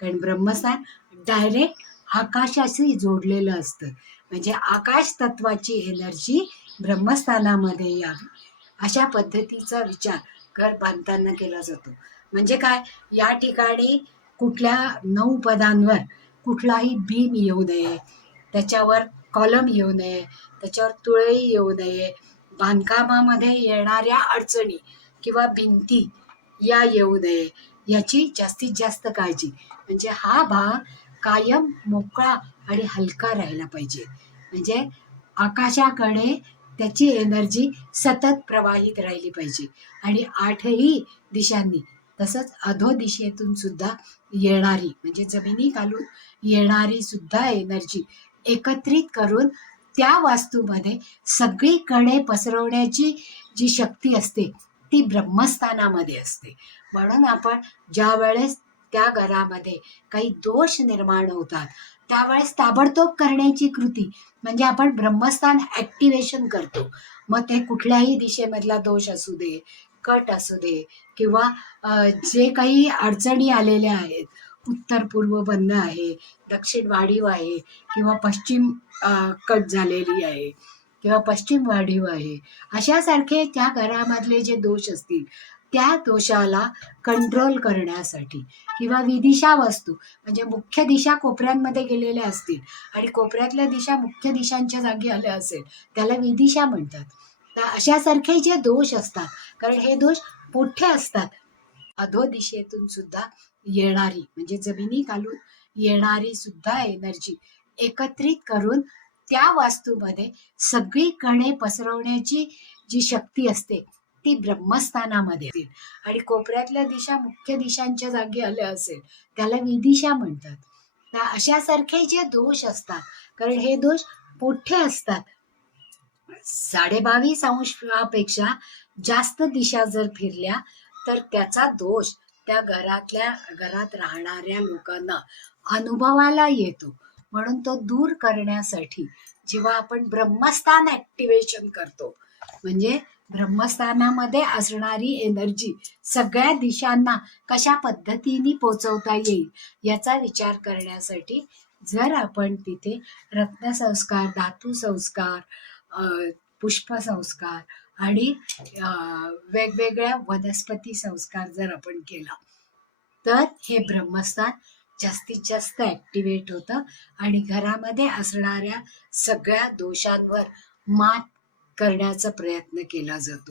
कारण ब्रह्मस्थान डायरेक्ट आकाशाशी जोडलेलं असतं. म्हणजे आकाश तत्वाची एनर्जी ब्रह्मस्थानामध्ये यावी अशा पद्धतीचा विचार घर बांधताना केला जातो. म्हणजे काय, या ठिकाणी कुठल्या 9 पदांवर कुठलाही बीम येऊ नये, त्याच्यावर कॉलम येऊ नये, त्याच्यावर तुळई येऊ नये, बांधकामामध्ये येणाऱ्या अडचणी किंवा भिंती या येऊ नये याची जास्तीत जास्त काळजी. म्हणजे हा भाग कायम मोकळा आणि हलका राहायला पाहिजे. म्हणजे आकाशाकडे त्याची एनर्जी सतत प्रवाहित राहिली पाहिजे आणि 8ही दिशांनी तसंच अधो दिशेतून सुद्धा येणारी म्हणजे जमिनीखालून येणारी सुद्धा एनर्जी एकत्रित करून त्या वास्तूमध्ये सगळीकडे पसरवण्याची जी शक्ती असते ती ब्रह्मस्थानामध्ये असते. म्हणून आपण ज्या वेळेस त्या घरामध्ये काही दोष निर्माण होतात त्यावेळेस ताबडतोब करण्याची कृती म्हणजे आपण ब्रह्मस्थान ॲक्टिव्हेशन करतो. मग ते कुठल्याही दिशेमधला दोष असू दे, कट असू दे किंवा जे काही अडचणी आलेल्या आहेत, उत्तर पूर्व बंद आहे, दक्षिण वाढीव आहे किंवा पश्चिम कट झालेली आहे किंवा पश्चिम वाढीव आहे, अशासारखे त्या घरामधले जे दोष असतील त्या दोषाला कंट्रोल करण्यासाठी किंवा विदिशा वस्तू म्हणजे मुख्य दिशा कोपऱ्यांमध्ये गेलेल्या असतील आणि कोपऱ्यातल्या दिशा मुख्य दिशांच्या जागी आल्या असेल त्याला विदिशा म्हणतात. तर अशासारखे जे दोष असतात, कारण हे दोष मोठे असतात, अधो दिशेतून सुद्धा येणारी म्हणजे जमिनीखालून येणारी सुद्धा एनर्जी एकत्रित करून त्या वास्तूमध्ये सगळीकडे पसरवण्याची जी शक्ती असते ती ब्रह्मस्थानामध्ये असते. आणि कोपऱ्यातल्या दिशा मुख्य दिशांच्या जागी आल्या असेल त्याला विदिशा म्हणतात. तर अशासारखे जे दोष असतात, कारण हे दोष मोठे असतात, 22.5 अंशापेक्षा जास्त दिशा जर फिरल्या तर त्याचा दोष त्या घरात राहणाऱ्या लोकांना अनुभवाला येतो. म्हणून तो दूर करण्यासाठी जेव्हा आपण ब्रह्मस्थान ॲक्टिव्हेशन करतो म्हणजे ब्रह्मस्थानामध्ये असणारी एनर्जी सगळ्या दिशांना कशा पद्धतीने पोचवता येईल याचा विचार करण्यासाठी जर आपण तिथे रत्नसंस्कार, धातू संस्कार, पुष्पसंस्कार आणि वेगवेगळ्या वनस्पती संस्कार जर आपण केला तर हे ब्रह्मस्थान जास्तीत जास्त ॲक्टिव्हेट होतं आणि घरामध्ये असणाऱ्या सगळ्या दोषांवर मात करण्याचा प्रयत्न केला जातो.